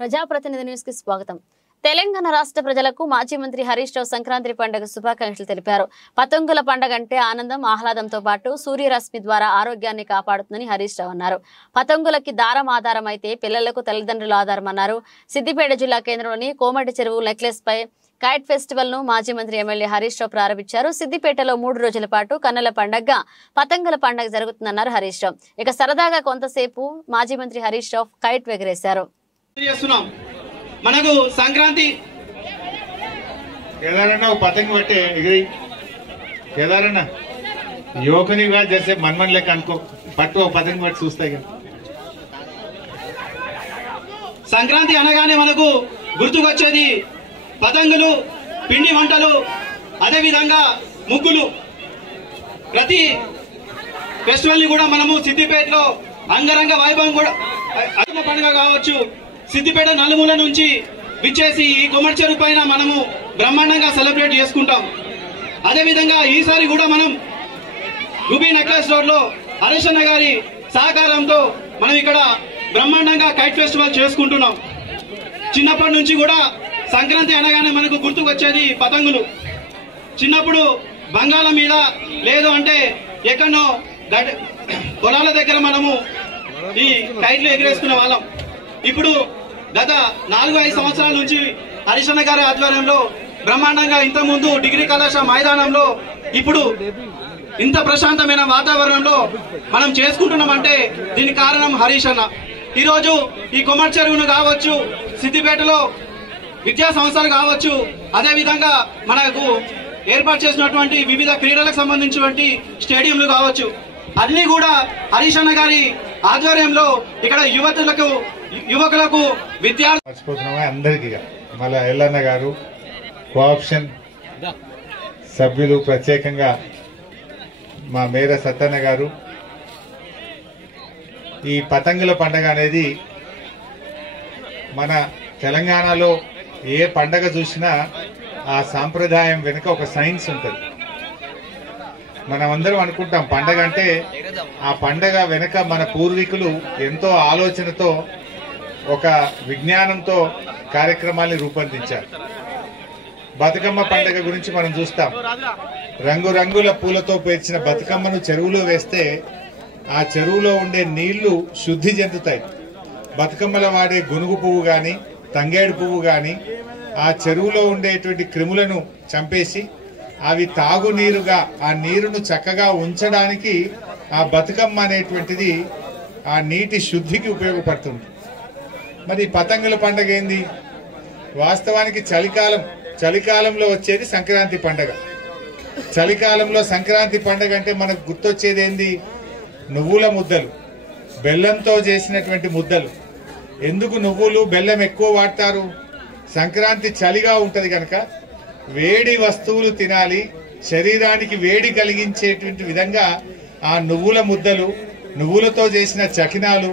ప్రజాప్రతినిధి న్యూస్ కి స్వాగతం. తెలంగాణ రాష్ట్ర ప్రజలకు మాజీ మంత్రి హరీష్ రావు సంక్రాంతి పండుగ శుభాకాంక్షలు తెలిపారు. పతంగుల పండుగ అంటే ఆనందం, ఆహ్లాదంతో పాటు సూర్యరశ్మి ద్వారా ఆరోగ్యాన్ని కాపాడుతుందని హరీష్ రావు అన్నారు. పతంగులకి దారం ఆధారం అయితే పిల్లలకు తల్లిదండ్రుల ఆధారం అన్నారు. సిద్దిపేట జిల్లా కేంద్రంలోని కోమటి చెరువు నెక్లెస్ పై కైట్ ఫెస్టివల్ ను మాజీ మంత్రి ఎమ్మెల్యే హరీష్ రావు ప్రారంభించారు. సిద్దిపేటలో 3 రోజుల పాటు కన్నుల పండుగ పతంగుల పండుగ జరుగుతుందన్నారు హరీష్ రావు. ఇక సరదాగా కొంతసేపు మాజీ మంత్రి హరీష్ రావు కైట్ ఎగరేశారు. మనకు సంక్రాంతి కేదారన్న పతంగి పట్టే ఎగిరి కేదారన్న యువకునిగా చేసే మన్మన్ లెక్క అనుకో పట్టు పతంగి పట్టి చూస్తాయి కదా. సంక్రాంతి అనగానే మనకు గుర్తుకొచ్చేది పతంగులు, పిండి వంటలు, అదే విధంగా ముగ్గులు. ప్రతి ఫెస్టివల్ ని కూడా మనము సిద్దిపేటలో అంగరంగ వైభవం కూడా పండుగ కావచ్చు, సిద్దిపేట నలుమూల నుంచి విచ్చేసి ఈ కొమటి చెరువు పైన మనము బ్రహ్మాండంగా సెలబ్రేట్ చేసుకుంటాం. అదేవిధంగా ఈసారి కూడా మనం రూబీ నెక్లెస్ రోడ్ లో హరీష్ అన్న గారి సహకారంతో మనం ఇక్కడ బ్రహ్మాండంగా కైట్ ఫెస్టివల్ చేసుకుంటున్నాం. చిన్నప్పటి నుంచి కూడా సంక్రాంతి అనగానే మనకు గుర్తుకొచ్చేది పతంగులు. చిన్నప్పుడు బంగాళం మీద లేదు అంటే ఎక్కడో పొలాల దగ్గర మనము ఈ కైట్లు ఎగిరేసుకునే వాళ్ళం. ఇప్పుడు గత 4-5 సంవత్సరాల నుంచి హరీష్ అన్న గారి ఆధ్వర్యంలో బ్రహ్మాండంగా ఇంతకుముందు డిగ్రీ కళాశాల మైదానంలో ఇప్పుడు ఇంత ప్రశాంతమైన వాతావరణంలో మనం చేసుకుంటున్నామంటే దీనికి కారణం హరీష్ అన్న. ఈరోజు ఈ కొమటి చెరువును కావచ్చు, సిద్దిపేటలో విద్యా సంస్థలు కావచ్చు, అదేవిధంగా మనకు ఏర్పాటు చేసినటువంటి వివిధ క్రీడలకు సంబంధించినటువంటి స్టేడియంలు కావచ్చు, అన్ని కూడా హరీష్ అన్న గారి ఆధ్వర్యంలో ఇక్కడ యువకులకు విద్యార్థులు అందరికీ మళ్ళా ఎల్లన్న గారు, కోఆప్షన్ సభ్యులు, ప్రత్యేకంగా మా మేర సత్తన్న గారు, ఈ పతంగుల పండుగ అనేది మన తెలంగాణలో ఏ పండగ చూసినా ఆ సాంప్రదాయం వెనుక ఒక సైన్స్ ఉంటుంది. మనం అందరం అనుకుంటాం పండగ అంటే ఆ పండగ వెనుక మన పూర్వీకులు ఎంతో ఆలోచనతో ఒక విజ్ఞానంతో కార్యక్రమాల్ని రూపొందించారు. బతుకమ్మ పండుగ గురించి మనం చూస్తాం. రంగురంగుల పూలతో పేర్చిన బతుకమ్మను చెరువులో వేస్తే ఆ చెరువులో ఉండే నీళ్లు శుద్ధి చెందుతాయి. బతుకమ్మల వాడే గునుగు పువ్వు గాని, తంగేడు పువ్వు గాని ఆ చెరువులో ఉండేటువంటి క్రిములను చంపేసి అవి తాగునీరుగా ఆ నీరును చక్కగా ఉంచడానికి ఆ బతుకమ్మ అనేటువంటిది ఆ నీటి శుద్ధికి ఉపయోగపడుతుంది. మరి పతంగుల పండుగ ఏంది? వాస్తవానికి చలికాలంలో వచ్చేది సంక్రాంతి పండుగ. చలికాలంలో సంక్రాంతి పండుగ అంటే మనకు గుర్తొచ్చేది ఏంది? నువ్వుల ముద్దలు, బెల్లంతో చేసినటువంటి ముద్దలు. ఎందుకు నువ్వులు బెల్లం ఎక్కువ వాడతారు? సంక్రాంతి చలిగా ఉంటది కనుక వేడి వస్తువులు తినాలి, శరీరానికి వేడి కలిగించేటువంటి విధంగా ఆ నువ్వుల ముద్దలు, నువ్వులతో చేసిన చకినాలు